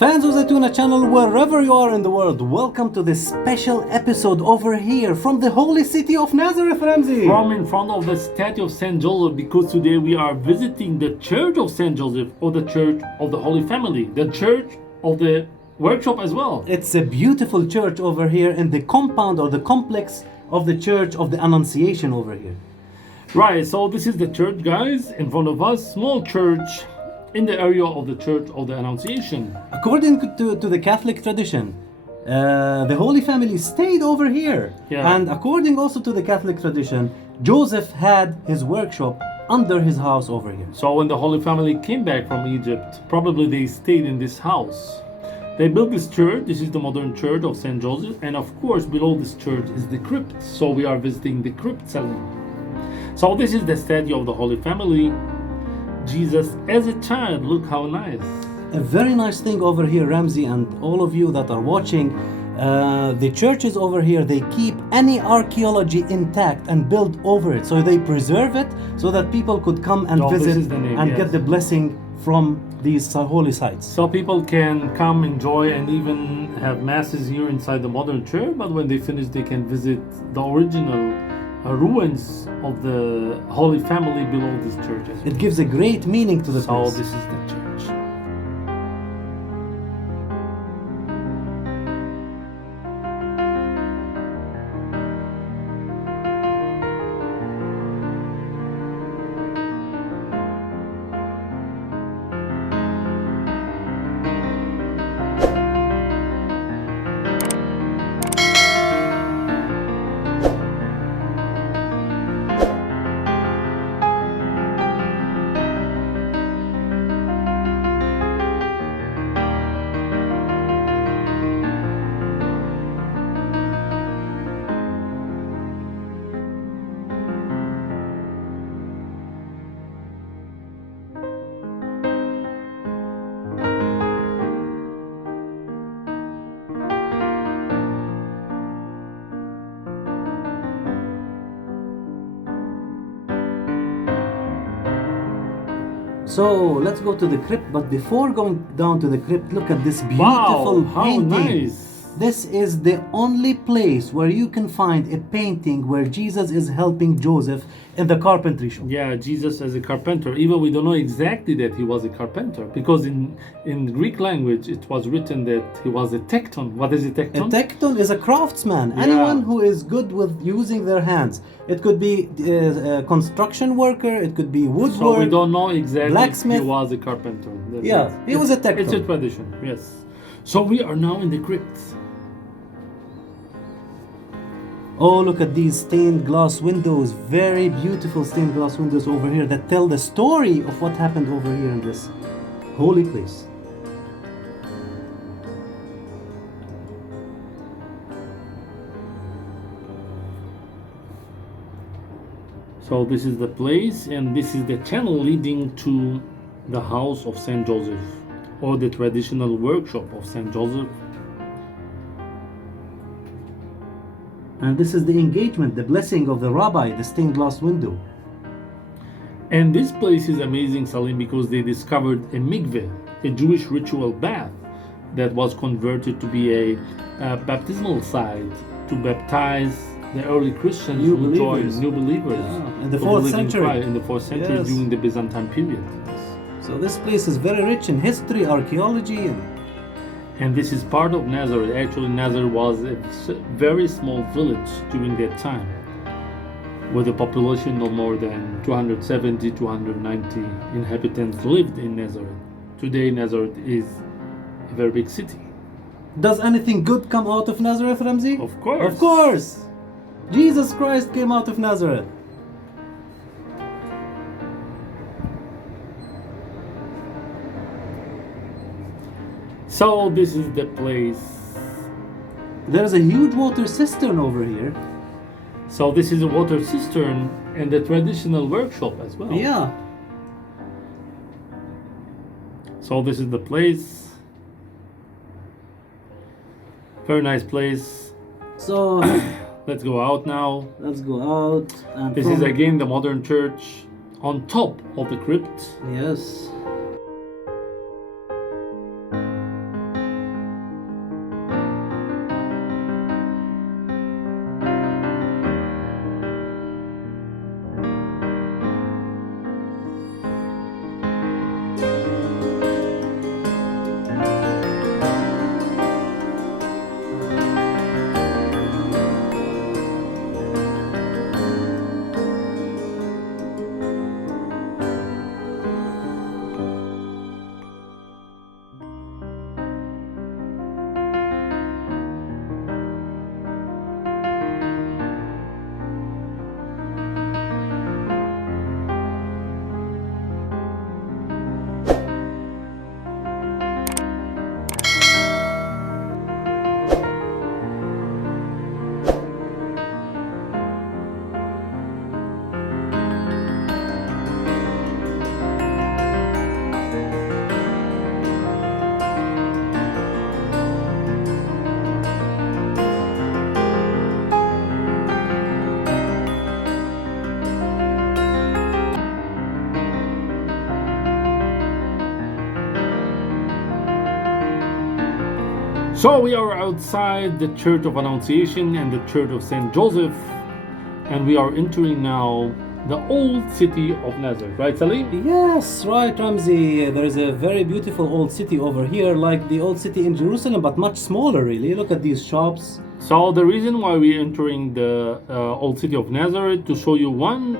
Fans of Zaituna Channel, wherever you are in the world, welcome to this special episode over here from the holy city of Nazareth, Ramzi. From in front of the statue of Saint Joseph, because today we are visiting the Church of Saint Joseph, or the Church of the Holy Family, the Church of the Workshop as well. It's a beautiful church over here in the compound or the complex of the Church of the Annunciation over here. Right, so this is the church, guys, in front of us, small church in the area of the Church of the Annunciation. According to the Catholic tradition, the Holy Family stayed over here. Yeah. And according also to the Catholic tradition, Joseph had his workshop under his house over here. So when the Holy Family came back from Egypt, probably they stayed in this house. They built this church. This is the modern church of Saint Joseph, and of course below this church is the crypt. So we are visiting the crypt cellar. So this is the statue of the Holy Family. Jesus as a child, look how nice. A very nice thing over here, Ramzi, and all of you that are watching, the churches over here, they keep any archaeology intact and build over it. So they preserve it so that people could come and Oh, this visit is the name, and yes. get the blessing from these holy sites. So people can come, enjoy, and even have masses here inside the modern church, but when they finish they can visit the original ruins of the Holy Family below this church as well. It gives a great meaning to the So place. this is the church. So let's go to the crypt, but before going down to the crypt, look at this beautiful Wow, how painting. nice. This is the only place where you can find a painting where Jesus is helping Joseph in the carpentry shop. Yeah, Jesus as a carpenter. Even we don't know exactly that he was a carpenter, because in Greek language it was written that he was a Tekton. What is a A Tekton? tekton is a craftsman, anyone who is good with using their hands. It could be a construction worker, it could be woodwork. So we don't know exactly blacksmith. if he was a carpenter. Yeah, he was a It's a tekton. tradition, yes. So we are now in the crypt. Oh, look at these stained glass windows. Very beautiful stained glass windows over here that tell the story of what happened over here in this holy place. So this is the place, and this is the channel leading to the house of Saint Joseph, or the traditional workshop of Saint Joseph. And this is the engagement, the blessing of the rabbi, the stained glass window. And this place is amazing, Salim, because they discovered a mikveh, a Jewish ritual bath that was converted to be a baptismal site to baptize the early Christians New who believers. joined, new believers. Yeah, in the who 4th believed in century. Christ, in the 4th century, Yes. during the Byzantine period. So this place is very rich in history, archaeology, And this is part of Nazareth. Actually, Nazareth was a very small village during that time, with a population of more than 270, 290 inhabitants lived in Nazareth. Today, Nazareth is a very big city. Does anything good come out of Nazareth, Ramzi? Of course. Of course! Jesus Christ came out of Nazareth. So this is the place. There's a huge water cistern over here. So this is a water cistern and the traditional workshop as well. Yeah. So this is the place. Very nice place. So Let's go out now. let's go out. And This is again the modern church on top of the crypt. Yes. So we are outside the Church of Annunciation and the Church of St. Joseph, and we are entering now the old city of Nazareth, right, Salim? Yes, right, Ramzi. There is a very beautiful old city over here, like the old city in Jerusalem, but much smaller, really. Look at these shops. So the reason why we're entering the old city of Nazareth to show you one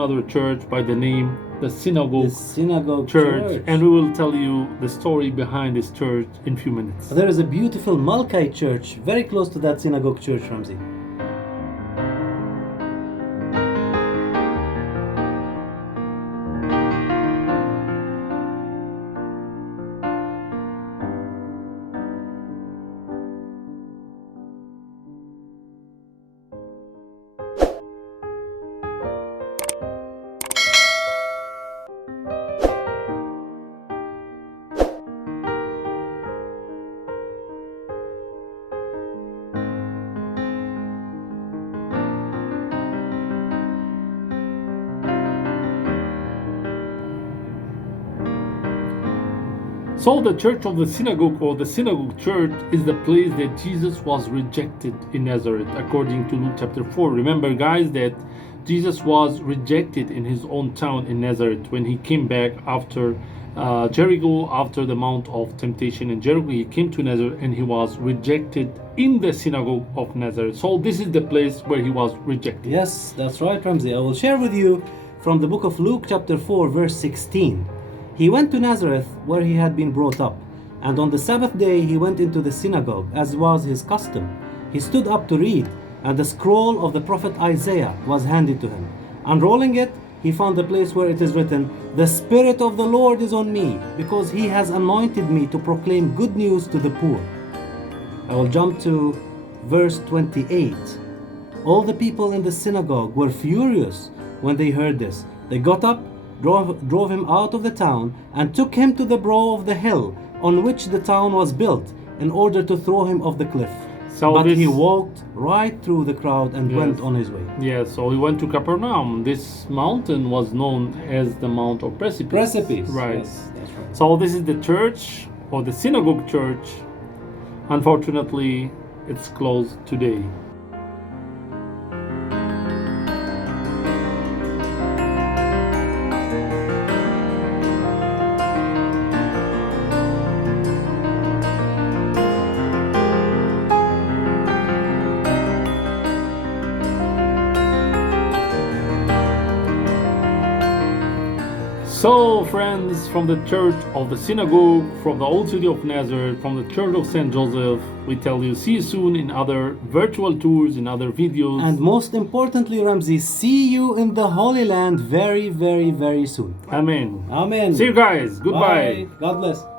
other church by the name the Synagogue, Church, and we will tell you the story behind this church in a few minutes. There is a beautiful Malkai church very close to that synagogue church, Ramzi. So the church of the synagogue, or the synagogue church, is the place that Jesus was rejected in Nazareth, according to Luke chapter 4. Remember, guys, that Jesus was rejected in his own town in Nazareth when he came back after Jericho, after the Mount of Temptation in Jericho. He came to Nazareth and he was rejected in the synagogue of Nazareth. So this is the place where he was rejected. Yes, that's right, Ramzi. I will share with you from the book of Luke chapter 4, verse 16. He went to Nazareth, where he had been brought up, and on the Sabbath day he went into the synagogue, as was his custom. He stood up to read, and the scroll of the prophet Isaiah was handed to him. Unrolling it, he found the place where it is written, "The Spirit of the Lord is on me, because he has anointed me to proclaim good news to the poor." I will jump to verse 28. All the people in the synagogue were furious when they heard this. They got up, drove him out of the town, and took him to the brow of the hill on which the town was built, in order to throw him off the cliff. But he walked right through the crowd and went on his way. Yes, so he went to Capernaum. This mountain was known as the Mount of Precipice. Right. Yes, that's right. So this is the church, or the synagogue church. Unfortunately, it's closed today. So, friends, from the Church of the Synagogue, from the Old City of Nazareth, from the Church of St. Joseph, we tell you, see you soon in other virtual tours, in other videos. And most importantly, Ramzi, see you in the Holy Land very, very, very soon. Amen. Amen. See you guys. Goodbye. Bye. God bless.